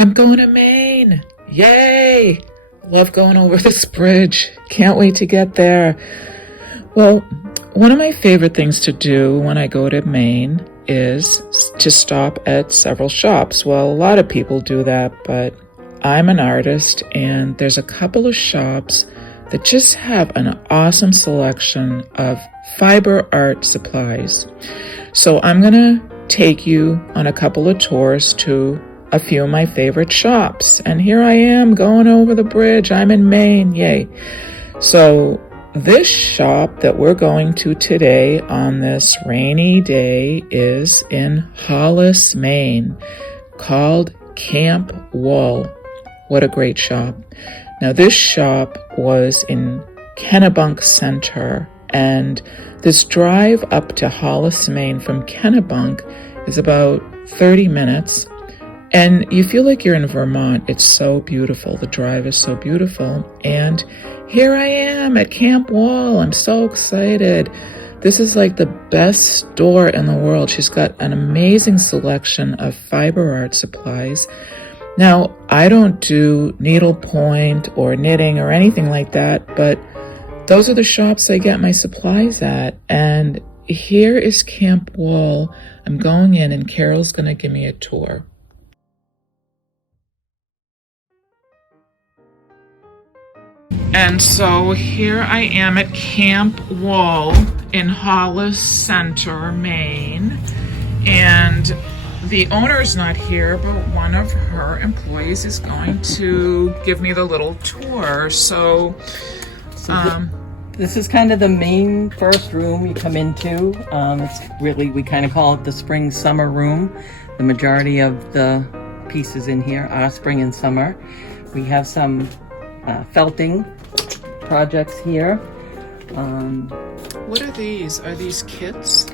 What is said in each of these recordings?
I'm going to Maine. Yay! Love going over this bridge. Can't wait to get there. Well, one of my favorite things to do when I go to Maine is to stop at several shops. Well, a lot of people do that, but I'm an artist, and there's a couple of shops that just have an awesome selection of fiber art supplies. So I'm going to take you on a couple of tours to a few of my favorite shops. And here I am going over the bridge. I'm in Maine. Yay. So this shop that we're going to today on this rainy day is in Hollis, Maine, called Camp Wool. What a great shop. Now this shop was in Kennebunk Center, and this drive up to Hollis, Maine from Kennebunk is about 30 minutes. And you feel like you're in Vermont. It's so beautiful. The drive is so beautiful. And here I am at Camp Wool. I'm so excited. This is like the best store in the world. She's got an amazing selection of fiber art supplies. Now, I don't do needlepoint or knitting or anything like that, but those are the shops I get my supplies at. And here is Camp Wool. I'm going in, and Carol's going to give me a tour. And so here I am at Camp Wool in Hollis Center, Maine. And the owner's not here, but one of her employees is going to give me the little tour. So this is kind of the main first room you come into. It's really, we kind of call it the spring summer room. The majority of the pieces in here are spring and summer. We have some felting projects here. What are these? Are these kits?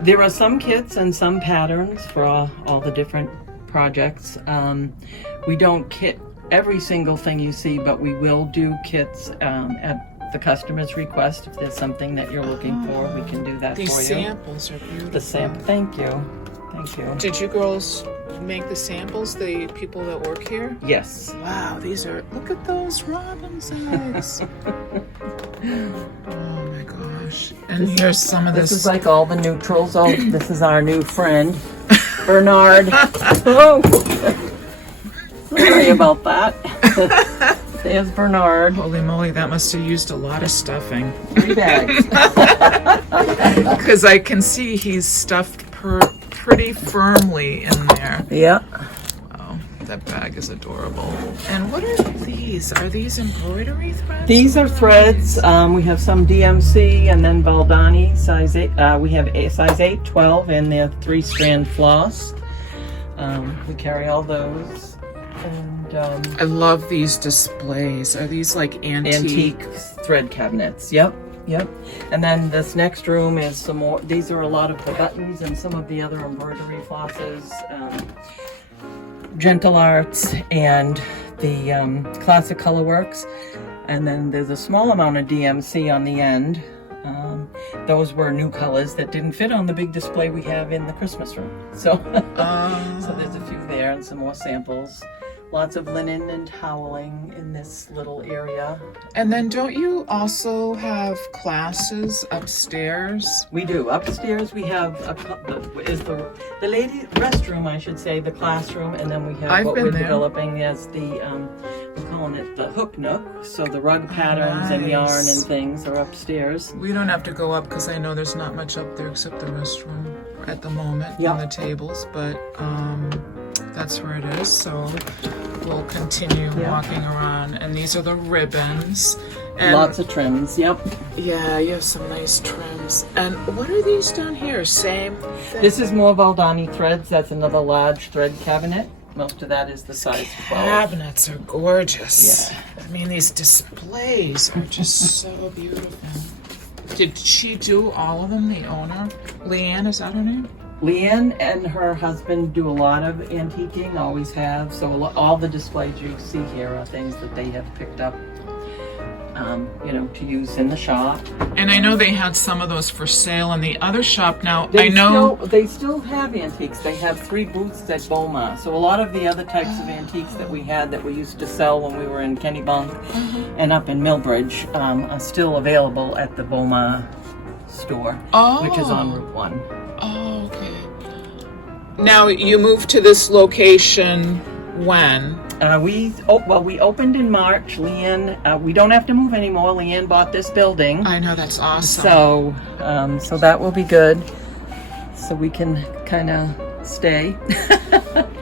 There are some kits and some patterns for all the different projects. We don't kit every single thing you see, but we will do kits at the customer's request. If there's something that you're looking for, we can do that for you. These samples are beautiful. The sample. Thank you. Thank you. Did you girls make the samples, the people that work here? Yes. Wow, these are, look at those robin's eggs. Oh my gosh. And here's some of this. This is like all the neutrals. Oh, this is our new friend, Bernard. Oh, sorry about that. There's Bernard. Holy moly, that must have used a lot of stuffing. 3 bags. Because I can see he's stuffed pretty firmly in there. Yeah. Wow, that bag is adorable. And what are these? Are these embroidery threads? These are threads. We have some DMC and then Valdani size 8. We have a size 8, 12, and they're 3-strand floss. We carry all those. And I love these displays. Are these like antique thread cabinets? Yep. Yep. And then this next room is some more. These are a lot of the buttons and some of the other embroidery flosses, Gentle Arts, and the classic color works. And then there's a small amount of DMC on the end. Those were new colors that didn't fit on the big display we have in the Christmas room. So, so there's a few there and some more samples. Lots of linen and toweling in this little area. And then don't you also have classes upstairs? We do. Upstairs we have the lady restroom, I should say, the classroom, and then we have what we're developing as the we're calling it the hook nook. So the rug patterns and yarn and things are upstairs. We don't have to go up because I know there's not much up there except the restroom at the moment and the tables, but that's where it is. So we'll continue walking around, and these are the ribbons. And lots of trims. Yep. Yeah, you have some nice trims. And what are these down here? Same thing? This is more Valdani threads. That's another large thread cabinet. Most of that is the size 12. Cabinets are gorgeous. Yeah. I mean, these displays are just so beautiful. Did she do all of them, the owner? Leanne, is that her name? Leanne and her husband do a lot of antiquing, always have. So all the displays you see here are things that they have picked up. you know, to use in the shop. And I know they had some of those for sale in the other shop. Now, I know... They still have antiques. They have 3 booths at Beaumont. So a lot of the other types of antiques that we had that we used to sell when we were in Kennebunk and up in Millbridge are still available at the Beaumont store, which is on Route 1. Oh, okay. Now, you moved to this location when? We opened in March. Leanne, we don't have to move anymore. Leanne bought this building. I know, that's awesome. So that will be good. So we can kind of stay.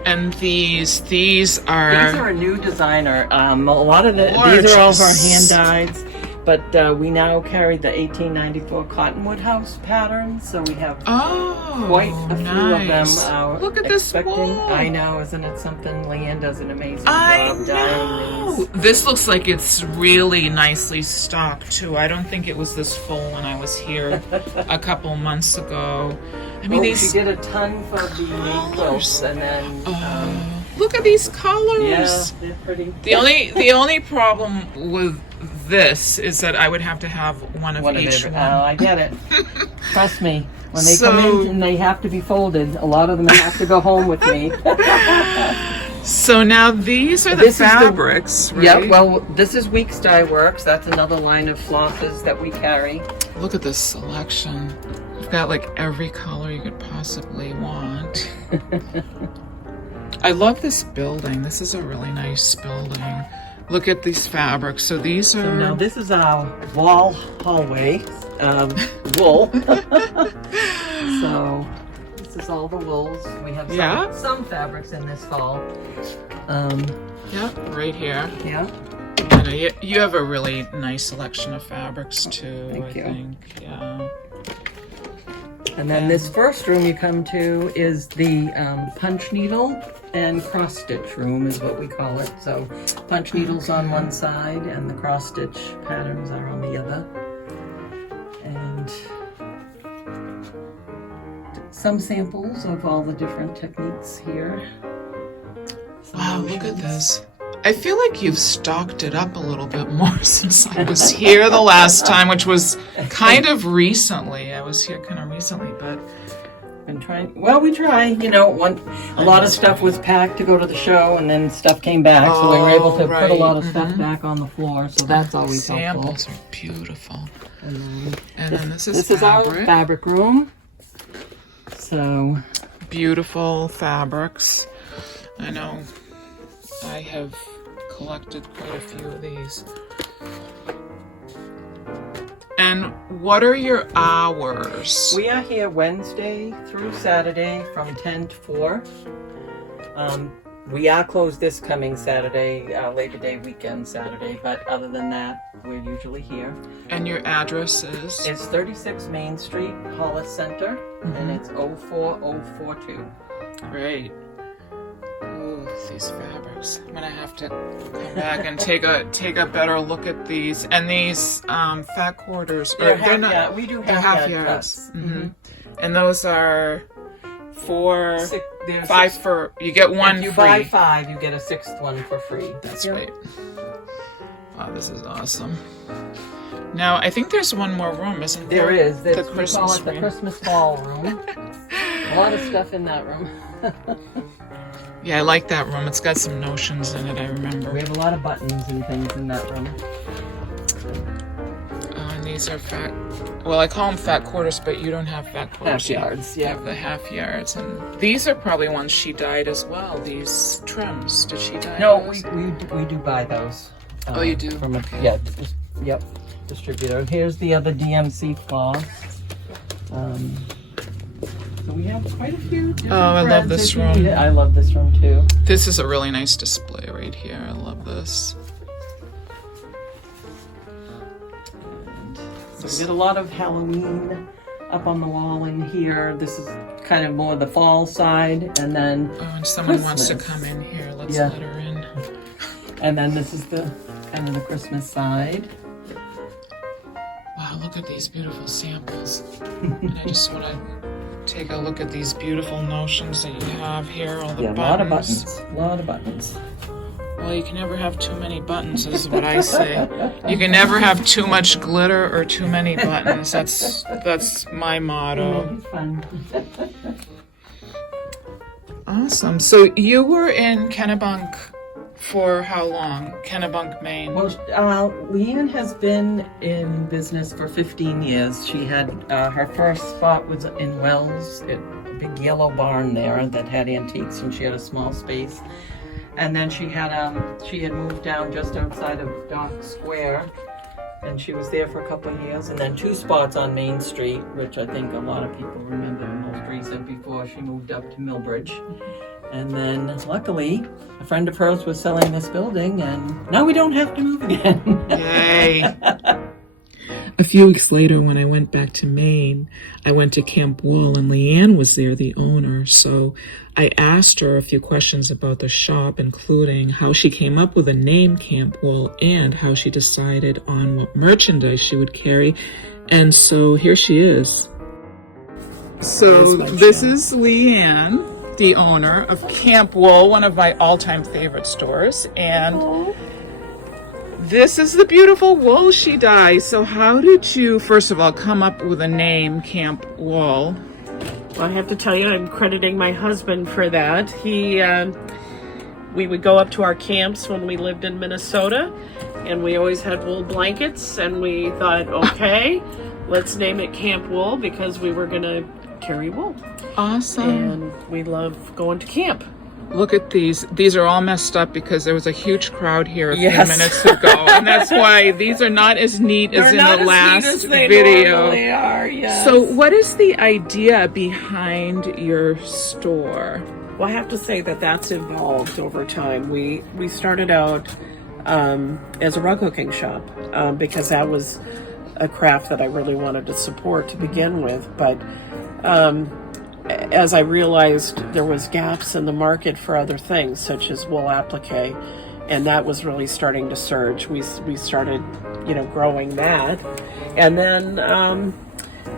And these are... These are a new designer. A lot of these are all of our hand dyes. But we now carry the 1894 Cottonwood House pattern, so we have quite a few of them. Look at this wall. I know, isn't it something? Leanne does an amazing job dyeing these. This looks like it's really nicely stocked too. I don't think it was this full when I was here a couple months ago. I mean, she did a ton for the Maine quilts, and then look at these colors. Yeah, they're pretty. The only problem with this is that I would have to have one of each one. Oh, I get it. Trust me. When they come in and they have to be folded, a lot of them have to go home with me. So now these are the fabrics, right? Yeah, well, this is Weeks Dye Works. That's another line of flosses that we carry. Look at this selection. You've got like every color you could possibly want. I love this building. This is a really nice building. Look at these fabrics. So these are... So now this is our wall hallway, wool. So this is all the wools. We have some fabrics in this hall. Right here. Yeah. And you have a really nice selection of fabrics too, Thank you. I think. Yeah. And then this first room you come to is the punch needle and cross stitch room is what we call it. So punch needles on one side and the cross stitch patterns are on the other. And some samples of all the different techniques here. Wow, look at this. I feel like you've stocked it up a little bit more since I was here the last time, which was kind of recently. I was here kind of recently, but... Been trying. Well, we try. You know, a lot of stuff was packed to go to the show, and then stuff came back, so we were able to put a lot of stuff back on the floor. So that's always helpful. Samples are beautiful. And then this is our fabric room. So beautiful fabrics. I know. I have collected quite a few of these. And what are your hours? We are here Wednesday through Saturday from 10 to 4. We are closed this coming Saturday, Labor Day weekend Saturday, but other than that, we're usually here. And your address is? It's 36 Main Street, Hollis Center, and it's 04042. Great. Ooh, these fabrics. I'm gonna have to come back and take a better look at these. And these fat quarters. We do half yards. Mm-hmm. And those are 5 for you get one free. If you buy 5, you get a 6th one for free. That's right. Wow, this is awesome. Now I think there's one more room, isn't there? There is. The we call it the Christmas ball room. A lot of stuff in that room. Yeah, I like that room. It's got some notions in it, I remember. We have a lot of buttons and things in that room. And these are well, I call them fat quarters, but you don't have fat quarters. Half yards, You have the half yards. And these are probably ones she dyed as well, these trims. Did she dye those? No, we do buy those. Oh, you do? From okay. Distributor. Here's the other DMC floss. So we have quite a few different I love this room. I love this room too. This is a really nice display right here. I love this. So we get a lot of Halloween up on the wall in here. This is kind of more the fall side, and then and someone wants to come in here. Let's let her in. And then this is the kind of the Christmas side. Wow, look at these beautiful samples. And I just want to take a look at these beautiful notions that you have here. All the buttons. A lot of buttons. Well, you can never have too many buttons, is what I say. You can never have too much glitter or too many buttons. That's my motto. It's fun. Awesome. So you were in Kennebunk for how long? Kennebunk, Maine. Well, Leanne has been in business for 15 years. She had her first spot was in Wells, a big yellow barn there that had antiques, and she had a small space. And then she had moved down just outside of Dock Square, and she was there for a couple of years. And then 2 spots on Main Street, which I think a lot of people remember the most recent, before she moved up to Millbridge. And then, luckily, a friend of hers was selling this building, and now we don't have to move again. Yay. A few weeks later, when I went back to Maine, I went to Camp Wool, and Leanne was there, the owner. So I asked her a few questions about the shop, including how she came up with the name Camp Wool and how she decided on what merchandise she would carry. And so here she is. So this is Leanne, the owner of Camp Wool, one of my all-time favorite stores. And this is the beautiful wool she dyes. So how did you, first of all, come up with a name, Camp Wool? Well, I have to tell you, I'm crediting my husband for that. We would go up to our camps when we lived in Minnesota, and we always had wool blankets, and we thought, okay, let's name it Camp Wool because we were going to carry wool. Awesome. And we love going to camp. Look at these. These are all messed up because there was a huge crowd here a few Yes. minutes ago. And that's why these are not as neat as in the last video. They are, yes. So what is the idea behind your store? Well, I have to say that that's evolved over time. We started out as a rug hooking shop because that was a craft that I really wanted to support to begin with. But as I realized there was gaps in the market for other things, such as wool applique, and that was really starting to surge. We started, growing that. And then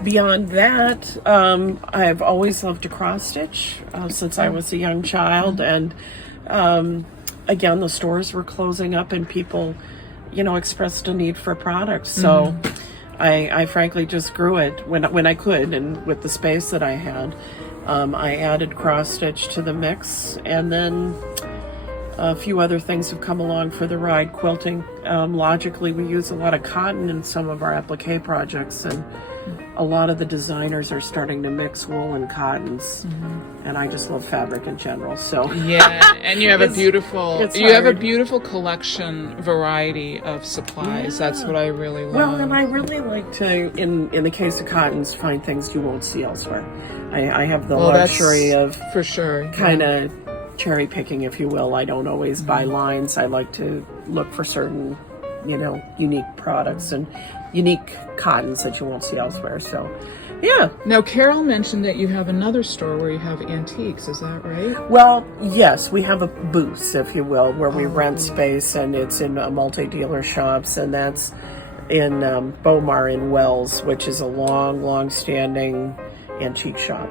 beyond that, I've always loved to cross stitch since I was a young child. And again, the stores were closing up and people, expressed a need for products. So I frankly just grew it when I could, and with the space that I had. I added cross stitch to the mix, and then a few other things have come along for the ride. Quilting, logically, we use a lot of cotton in some of our applique projects, and a lot of the designers are starting to mix wool and cottons, and I just love fabric in general. So yeah, and you have a beautiful hard. collection variety of supplies. Yeah. That's what I really love. Well, and I really like to, in the case of cottons, find things you won't see elsewhere. I have the luxury of for sure kind of cherry picking, if you will. I don't always buy lines. I like to look for certain, unique products and unique cottons that you won't see elsewhere. So, yeah. Now, Carol mentioned that you have another store where you have antiques. Is that right? Well, yes, we have a booth, if you will, where we rent space, and it's in multi-dealer shops, and that's in Beaumar in Wells, which is a long-standing antique shop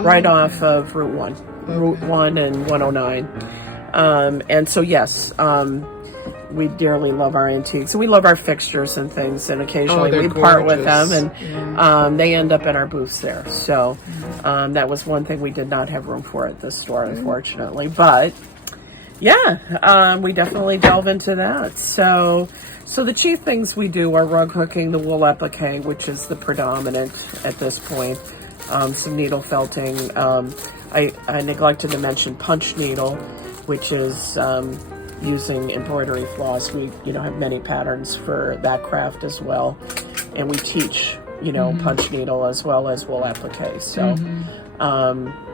right off of Route 1 and 109. And so, yes, we dearly love our antiques, and we love our fixtures and things, and occasionally we part with them, and they end up in our booths there. So that was one thing we did not have room for at this store, unfortunately. But yeah, we definitely delve into that. So the chief things we do are rug hooking, the wool applique, which is the predominant at this point. Some needle felting. I neglected to mention punch needle, which is using embroidery floss. We have many patterns for that craft as well, and we teach punch needle as well as wool applique. So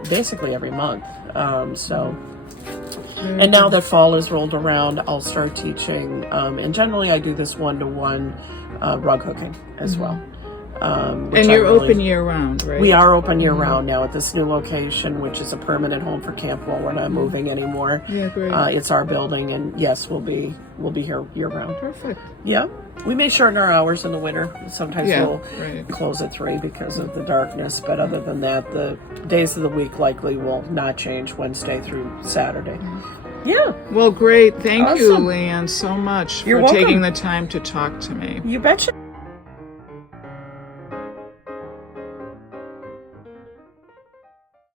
basically every month. And now that fall is rolled around, I'll start teaching, and generally I do this one-to-one rug hooking as well. And you're open year-round, right? We are open year-round now at this new location, which is a permanent home for Camp Wool. We're not moving anymore. Yeah, great. It's our building, and yes, we'll be here year-round. Perfect. Yeah, we may shorten our hours in the winter. Sometimes we'll right. close at 3 because of the darkness, but other than that, the days of the week likely will not change Wednesday through Saturday. Yeah, Well, great. Thank you, Awesome. Leanne, so much You're for welcome. taking the time to talk to me. you betcha.